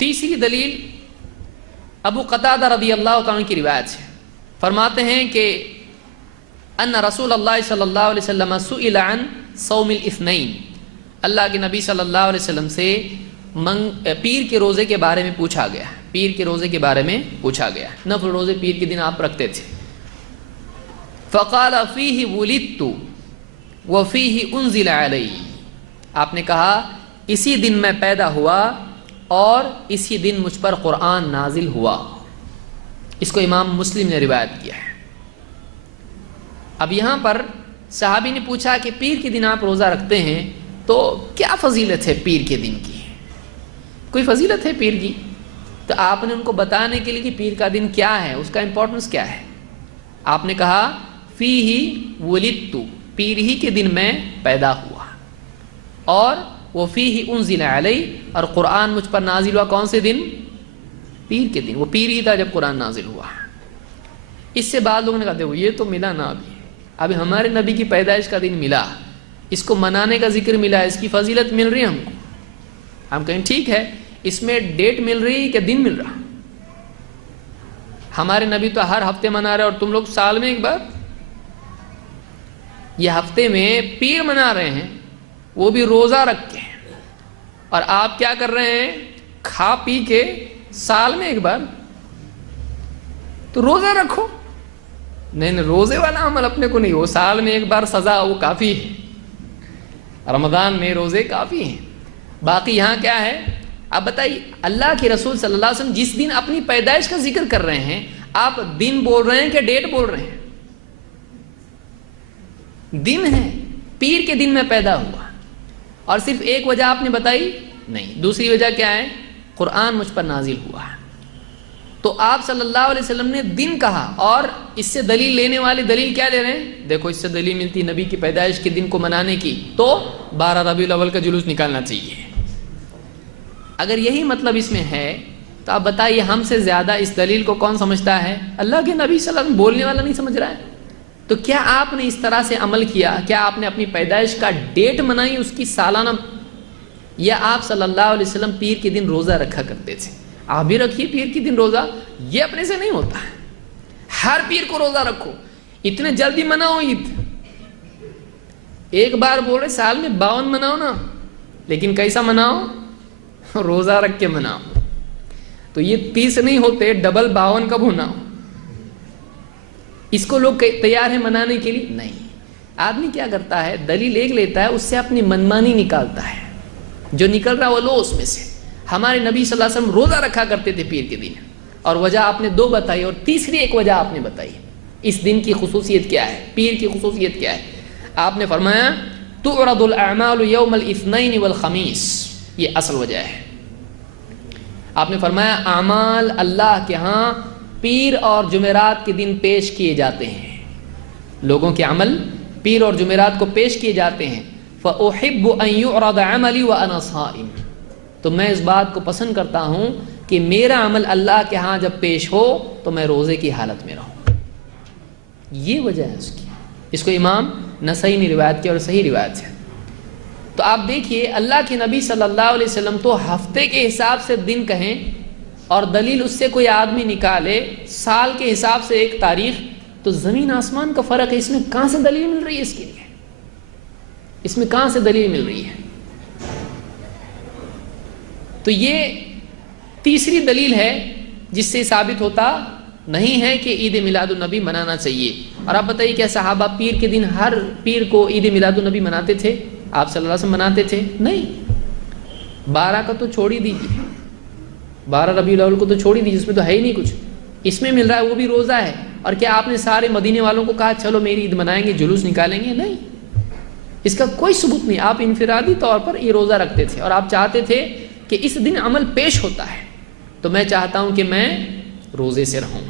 تیسری دلیل ابو قتادہ رضی اللہ تعالیٰ کی روایت ہے، فرماتے ہیں کہ ان رسول اللہ صلی اللہ علیہ وسلم سئل عن صوم الاثنین، اللہ کے نبی صلی اللہ علیہ وسلم سے پیر کے روزے کے بارے میں پوچھا گیا، پیر کے روزے کے بارے میں پوچھا گیا، نفل روزے پیر کے دن آپ رکھتے تھے۔ فقال فیہ ولدت وفیہ انزل علی، آپ نے کہا اسی دن میں پیدا ہوا اور اسی دن مجھ پر قرآن نازل ہوا۔ اس کو امام مسلم نے روایت کیا ہے۔ اب یہاں پر صحابی نے پوچھا کہ پیر کے دن آپ روزہ رکھتے ہیں تو کیا فضیلت ہے پیر کے دن کی، کوئی فضیلت ہے پیر کی؟ تو آپ نے ان کو بتانے کے لیے کہ پیر کا دن کیا ہے، اس کا امپورٹنس کیا ہے، آپ نے کہا فیہ ولدت، پیر ہی کے دن میں پیدا ہوا، اور وہ فیہ انزل علی، اور قرآن مجھ پر نازل ہوا کون سے دن؟ پیر کے دن، وہ پیر ہی تھا جب قرآن نازل ہوا۔ اس سے بعد لوگوں نے کہا دیکھو یہ تو ملا نا، ابھی ہمارے نبی کی پیدائش کا دن ملا، اس کو منانے کا ذکر ملا، اس کی فضیلت مل رہی ہے ہم کو، ہم کہیں ٹھیک ہے، اس میں ڈیٹ مل رہی کہ دن مل رہا؟ ہمارے نبی تو ہر ہفتے منا رہے اور تم لوگ سال میں ایک بار، یہ ہفتے میں پیر منا رہے ہیں وہ بھی روزہ رکھ کے، اور آپ کیا کر رہے ہیں؟ کھا پی کے سال میں ایک بار۔ تو روزہ رکھو، نہیں روزے والا عمل اپنے کو نہیں، وہ سال میں ایک بار سزا وہ کافی ہے، رمضان میں روزے کافی ہیں، باقی یہاں کیا ہے؟ اب بتائیے اللہ کے رسول صلی اللہ علیہ وسلم جس دن اپنی پیدائش کا ذکر کر رہے ہیں، آپ دن بول رہے ہیں کہ ڈیٹ بول رہے ہیں؟ دن ہے، پیر کے دن میں پیدا ہوا، اور صرف ایک وجہ آپ نے بتائی نہیں، دوسری وجہ کیا ہے؟ قرآن مجھ پر نازل ہوا۔ تو آپ صلی اللہ علیہ وسلم نے دن کہا، اور اس سے دلیل لینے والے دلیل کیا لے رہے ہیں؟ دیکھو اس سے دلیل ملتی نبی کی پیدائش کے دن کو منانے کی، تو 12 ربیع الاول کا جلوس نکالنا چاہیے۔ اگر یہی مطلب اس میں ہے تو آپ بتائیے ہم سے زیادہ اس دلیل کو کون سمجھتا ہے؟ اللہ کے نبی صلی اللہ علیہ وسلم بولنے والا نہیں سمجھ رہا ہے۔ تو کیا آپ نے اس طرح سے عمل کیا؟ کیا آپ نے اپنی پیدائش کا ڈیٹ منائی اس کی سالانہ، یا آپ صلی اللہ علیہ وسلم پیر کے دن روزہ رکھا کرتے تھے؟ آپ بھی رکھیے پیر کے دن روزہ، یہ اپنے سے نہیں ہوتا ہے، ہر پیر کو روزہ رکھو، اتنے جلدی مناؤ عید، ایک بار بول رہے سال میں 52 مناؤ نا، لیکن کیسا مناؤ؟ روزہ رکھ کے مناؤ۔ تو یہ 30 نہیں ہوتے، ڈبل 52 کب ہونا؟ اس کو لوگ تیار ہیں منانے کے لیے؟ نہیں۔ آدمی کیا کرتا ہے؟ دلیل ایک لیتا ہے، اس سے اپنی منمانی نکالتا ہے، جو نکل رہا وہ لو اس میں سے۔ ہمارے نبی صلی اللہ علیہ وسلم روزہ رکھا کرتے تھے پیر کے دن، اور وجہ آپ نے 2 بتائی، اور تیسری ایک وجہ آپ نے بتائی، اس دن کی خصوصیت کیا ہے، پیر کی خصوصیت کیا ہے؟ آپ نے فرمایا تعرض الاعمال یوم الاثنین والخمیس، یہ اصل وجہ ہے۔ آپ نے فرمایا اعمال اللہ کے ہاں پیر اور جمعرات کے دن پیش کیے جاتے ہیں، لوگوں کے عمل پیر اور جمعرات کو پیش کیے جاتے ہیں۔ فأحب ان يعرض عملی وانا صائم، تو میں اس بات کو پسند کرتا ہوں کہ میرا عمل اللہ کے ہاں جب پیش ہو تو میں روزے کی حالت میں رہوں، یہ وجہ ہے اس کی۔ اس کو امام نسائی نے روایت کیا اور صحیح روایت ہے۔ تو آپ دیکھیے اللہ کے نبی صلی اللہ علیہ وسلم تو ہفتے کے حساب سے دن کہیں، اور دلیل اس سے کوئی آدمی نکالے سال کے حساب سے ایک تاریخ، تو زمین آسمان کا فرق ہے۔ اس میں کہاں سے دلیل مل رہی ہے اس کے لیے؟ اس میں کہاں سے دلیل مل رہی ہے؟ تو یہ تیسری دلیل ہے جس سے ثابت ہوتا نہیں ہے کہ عید میلاد النبی منانا چاہیے۔ اور آپ بتائیے کیا صحابہ پیر کے دن ہر پیر کو عید میلاد النبی مناتے تھے؟ آپ صلی اللہ علیہ وسلم مناتے تھے؟ نہیں۔ 12 کا تو چھوڑ ہی دیجیے، 12 ربیع الاول کو تو چھوڑ ہی دیجیے، اس میں تو ہے ہی نہیں کچھ، اس میں مل رہا ہے وہ بھی روزہ ہے۔ اور کیا آپ نے سارے مدینے والوں کو کہا چلو میری عید منائیں گے، جلوس نکالیں گے؟ نہیں، اس کا کوئی ثبوت نہیں۔ آپ انفرادی طور پر یہ روزہ رکھتے تھے، اور آپ چاہتے تھے کہ اس دن عمل پیش ہوتا ہے، تو میں چاہتا ہوں کہ میں روزے سے رہوں۔